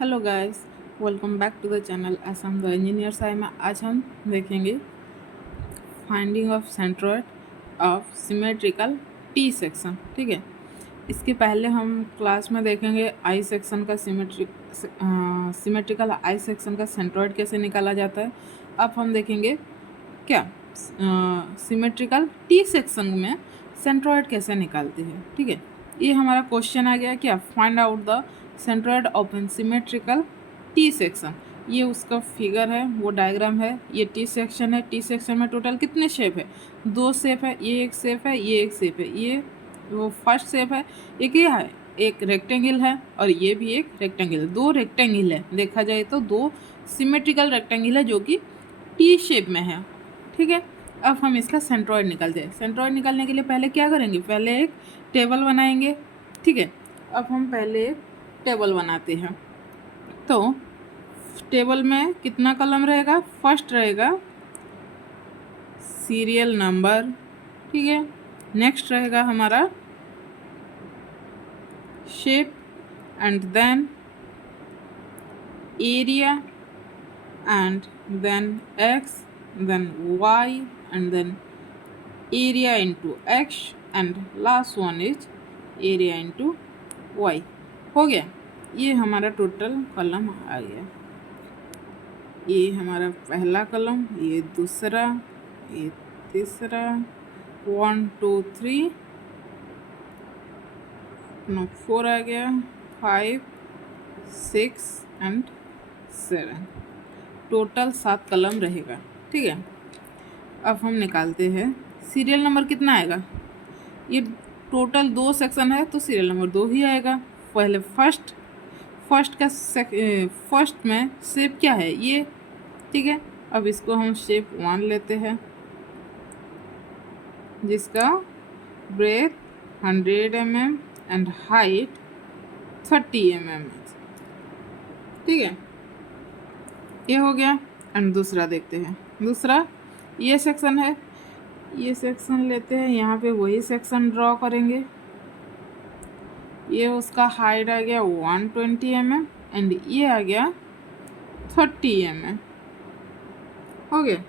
Hello guys, welcome back to the channel असम the engineer Sai में। आज हम देखेंगे finding of centroid of symmetrical T section. ठीक है, इसके पहले हम क्लास में देखेंगे आई सेक्शन का सिमेट्रिकल आई सेक्शन का सेंट्रोइड कैसे निकाला जाता है। अब हम देखेंगे क्या सिमेट्रिकल टी सेक्शन में सेंट्रोइड कैसे निकालते हैं। ठीक है, ये हमारा क्वेश्चन आ गया क्या, find out the centroid of an symmetrical T section. ये उसका फिगर है, वो डायग्राम है। ये टी सेक्शन है। टी सेक्शन में टोटल कितने शेप है? दो शेप है। ये एक शेप है, ये एक शेप है। ये वो फर्स्ट शेप है। एक क्या है? एक रेक्टेंगल है और ये भी एक रेक्टेंगल है। दो रेक्टेंगल है, देखा जाए तो दो सिमेट्रिकल रेक्टेंगल है जो कि टी शेप में है। ठीक है, अब हम इसका सेंट्रोइड निकालते हैं। सेंट्रोइड निकालने के लिए पहले क्या करेंगे? पहले एक टेबल बनाएंगे। ठीक है, अब हम पहले एक टेबल बनाते हैं। तो टेबल में कितना कॉलम रहेगा? फर्स्ट रहेगा सीरियल नंबर। ठीक है, नेक्स्ट रहेगा हमारा shape and then area and then X then Y and then area into x and last one is area into y। हो गया, ये हमारा टोटल कॉलम आ गया। ये हमारा पहला कॉलम, ये दूसरा, ये तीसरा, 1 2 3 4 आ गया, 5 6 एंड 7, टोटल 7 कॉलम रहेगा। ठीक है, अब हम निकालते हैं सीरियल नंबर कितना आएगा। ये टोटल 2 सेक्शन है तो सीरियल नंबर 2 ही आएगा। पहले फर्स्ट फर्स्ट में शेप क्या है? ये। ठीक है, अब इसको हम शेप 1 लेते हैं जिसका breadth 100 mm and height 30 mm है। ठीक है, ये हो गया। एंड दूसरा देखते हैं। दूसरा ये सेक्शन है, ये सेक्शन लेते हैं, यहाँ पे वही सेक्शन ड्रॉ करेंगे। ये उसका हाइट आ गया 120 mm एंड ये आ गया 30 mm। हो गया।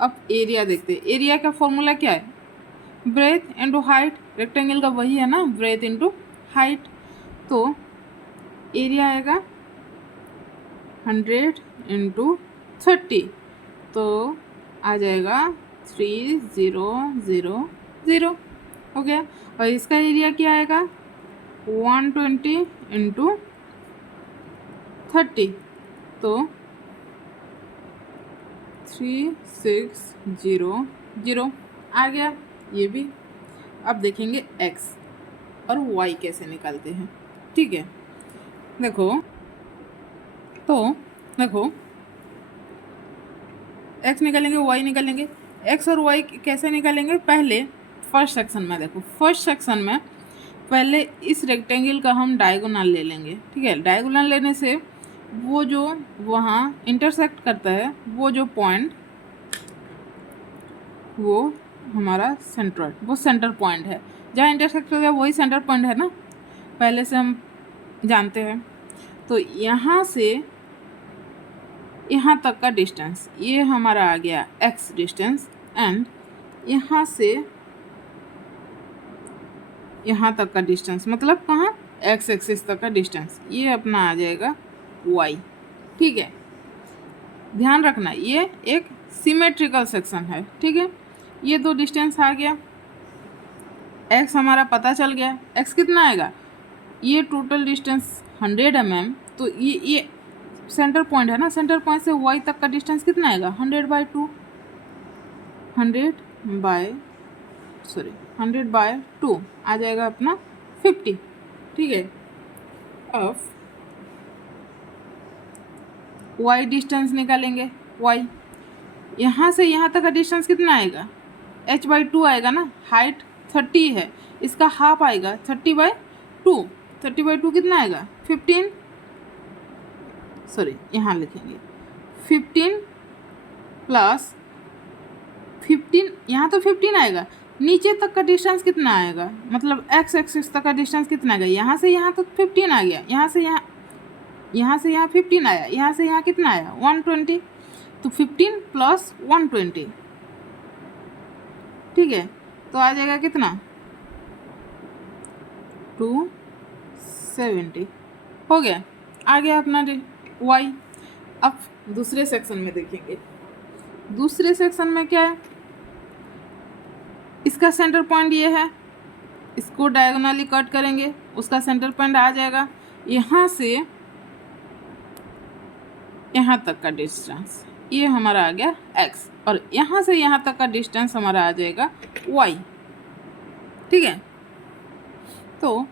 अब एरिया देखते हैं। एरिया का फॉर्मूला क्या है? Breath into height. रेक्टेंगल का वही है ना, ब्रेथ इंटू हाइट। तो एरिया आएगा 100 इंटू 30, तो आ जाएगा 3000। हो गया। और इसका एरिया क्या आएगा? 120 इंटू 30, तो 3600 आ गया। ये भी। अब देखेंगे x और y कैसे निकालते हैं। ठीक है, देखो x निकालेंगे, y निकालेंगे। x और y कैसे निकालेंगे? पहले फर्स्ट सेक्शन में देखो, फर्स्ट सेक्शन में पहले इस रेक्टेंगल का हम डायगोनल ले लेंगे। ठीक है, डायगोनल लेने से वो जो वहाँ इंटरसेक्ट करता है, वो जो पॉइंट, वो हमारा सेंट्रोइड, वो सेंटर पॉइंट है। जहाँ इंटरसेक्ट करता है वही सेंटर पॉइंट है ना, पहले से हम जानते हैं। तो यहाँ से यहाँ तक का डिस्टेंस, ये हमारा आ गया x डिस्टेंस, एंड यहाँ से यहाँ तक का डिस्टेंस, मतलब कहाँ? x एक्सिस तक का डिस्टेंस, ये अपना आ जाएगा y। ठीक है, ध्यान रखना ये एक सिमेट्रिकल सेक्शन है। ठीक है, ये दो डिस्टेंस आ गया। x हमारा पता चल गया। x कितना आएगा? ये टोटल डिस्टेंस 100 mm, तो ये सेंटर पॉइंट है ना, सेंटर पॉइंट से y तक का डिस्टेंस कितना आएगा? 100/2 आ जाएगा अपना 50। ठीक है, अब y डिस्टेंस निकालेंगे। y यहाँ से यहाँ तक का डिस्टेंस कितना आएगा? h/2 आएगा ना, हाइट 30 है, इसका हाफ आएगा 30/2। 30/2 कितना आएगा? 15, सॉरी यहाँ लिखेंगे 15 प्लस 15, यहाँ तो 15 आएगा। नीचे तक का डिस्टेंस कितना आएगा? मतलब x एक्सिस तक का डिस्टेंस कितना आएगा? यहाँ से यहाँ तक 15 आ गया, यहाँ से यहाँ यहाँ से यहाँ 15 आया, यहाँ से यहाँ कितना आया 120, तो 15 प्लस 120, ठीक है, तो आ जाएगा कितना 270। हो गया, आ गया अपना y। अब दूसरे सेक्शन में देखेंगे। दूसरे सेक्शन में क्या है, इसका सेंटर पॉइंट ये है, इसको डायगोनली कट करेंगे, उसका सेंटर पॉइंट आ जाएगा यहाँ से यहाँ तक का डिस्टेंस, ये हमारा आ गया x, और यहाँ से यहाँ तक का डिस्टेंस हमारा आ जाएगा y, ठीक है। तो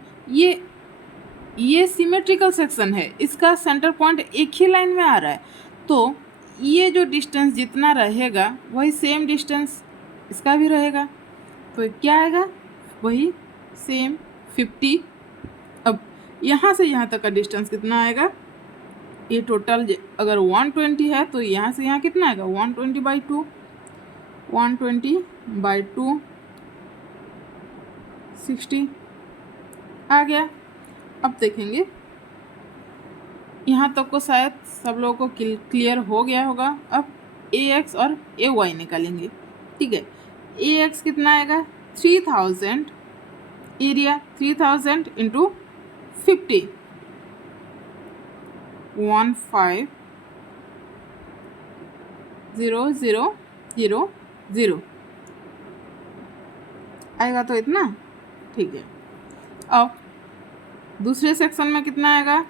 ये सिमेट्रिकल सेक्शन है, इसका सेंटर पॉइंट एक ही लाइन में आ रहा है, तो ये जो डिस्टेंस जितना रहेगा वही सेम डिस्टेंस इसका भी रहेगा, तो क्या आएगा वही सेम 50। अब यहाँ से यहाँ तक का डिस्टेंस कितना आएगा, ये टोटल अगर 120 है तो यहाँ से यहाँ कितना आएगा 120/2, 120/2 60 आ गया। अब देखेंगे, यहाँ तक को शायद सब लोगों को क्लियर हो गया होगा। अब ax और ay निकालेंगे, ठीक है। ax कितना आएगा 3000, एरिया 3000 इंटू 50, 150000 आएगा, तो इतना, ठीक है। अब दूसरे सेक्शन में कितना आएगा,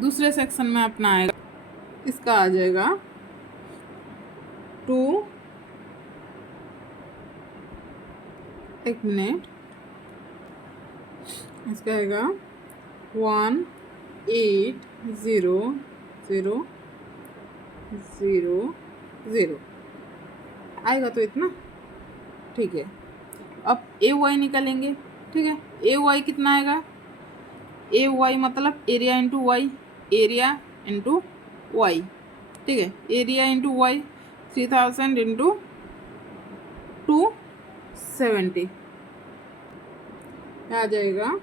दूसरे सेक्शन में अपना आएगा, इसका आ जाएगा 2, एक मिनट, इसका आएगा 18000 आएगा, तो इतना, ठीक है। अब ay निकालेंगे, ठीक है। ay कितना आएगा, ay मतलब area into Y, area into Y, ठीक है। एरिया इंटू वाई 3000 इंटू 270 आ जाएगा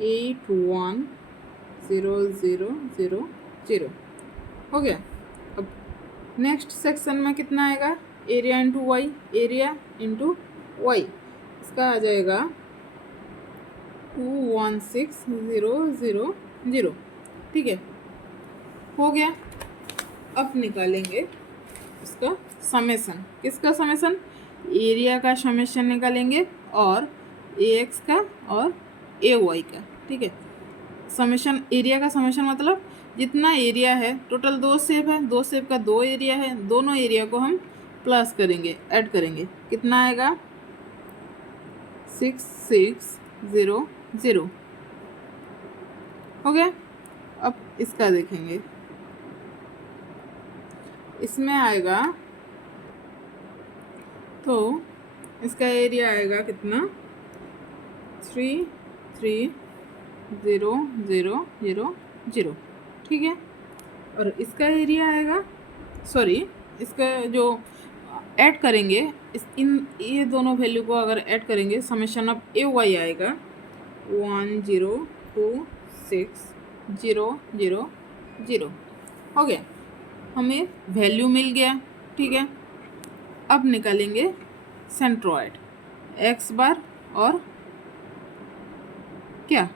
810000। हो गया। अब नेक्स्ट सेक्शन में कितना आएगा, area into Y, area into Y, इसका आ जाएगा 216000, ठीक है। हो गया। अब निकालेंगे इसका समेसन, किसका समेसन, एरिया का समेसन निकालेंगे और ax का और ay का, ठीक है। समेशन, एरिया का समेशन मतलब जितना एरिया है, टोटल 2 शेप है, 2 शेप का 2 एरिया है, दोनों एरिया को हम प्लस करेंगे, ऐड करेंगे, कितना आएगा 6600। हो गया। अब इसका देखेंगे, इसमें आएगा, तो इसका एरिया आएगा कितना 330000, ठीक है। और इसका एरिया आएगा, सॉरी, इसका जो ऐड करेंगे, ये दोनों वैल्यू को अगर ऐड करेंगे, समेशन ऑफ ay आएगा 1026000। हो गया, हमें वैल्यू मिल गया, ठीक है। अब निकालेंगे सेंट्रोइड, x बार और क्या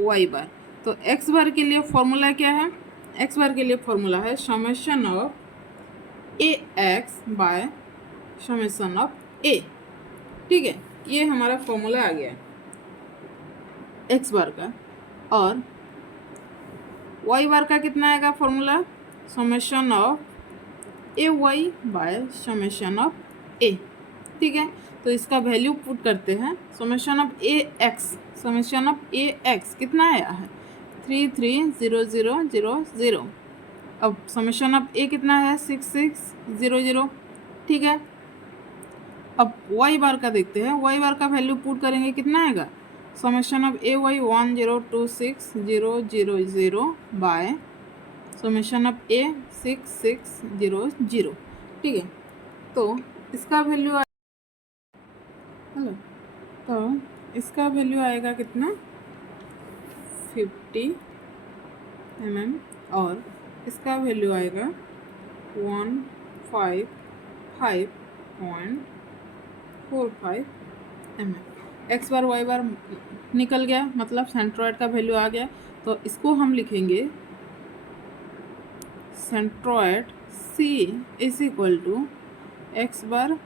y बार। तो x बार के लिए फॉर्मूला क्या है, x बार के लिए फॉर्मूला है summation of ax by summation of a, ठीक है। ये हमारा फॉर्मूला आ गया x बार का। और y बार का कितना आएगा formula, summation of ay by summation of a, ठीक है। तो इसका वैल्यू पुट करते हैं, summation of ax, summation of ax कितना आया है 330000। अब समेशन ऑफ a कितना है 6600, ठीक है। अब y बार का देखते हैं, y बार का वैल्यू पुट करेंगे, कितना आएगा summation of ay 1026000 by summation of a 6600, ठीक है। तो इसका वैल्यू हेलो, तो इसका वैल्यू आएगा कितना 50 mm और इसका वैल्यू आएगा 155.45 mm। एक्स बार वाई बार निकल गया, मतलब सेंट्रोइड का वैल्यू आ गया, तो इसको हम लिखेंगे centroid C is equal to x bar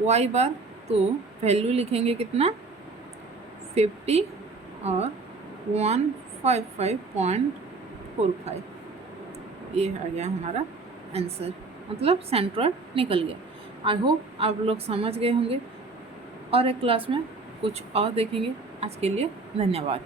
y bar, तो वैल्यू लिखेंगे कितना 50 और 155.45, ये आ गया हमारा आंसर, मतलब सेंट्रोइड निकल गया। आई होप आप लोग समझ गए होंगे और एक क्लास में कुछ और देखेंगे। आज के लिए धन्यवाद।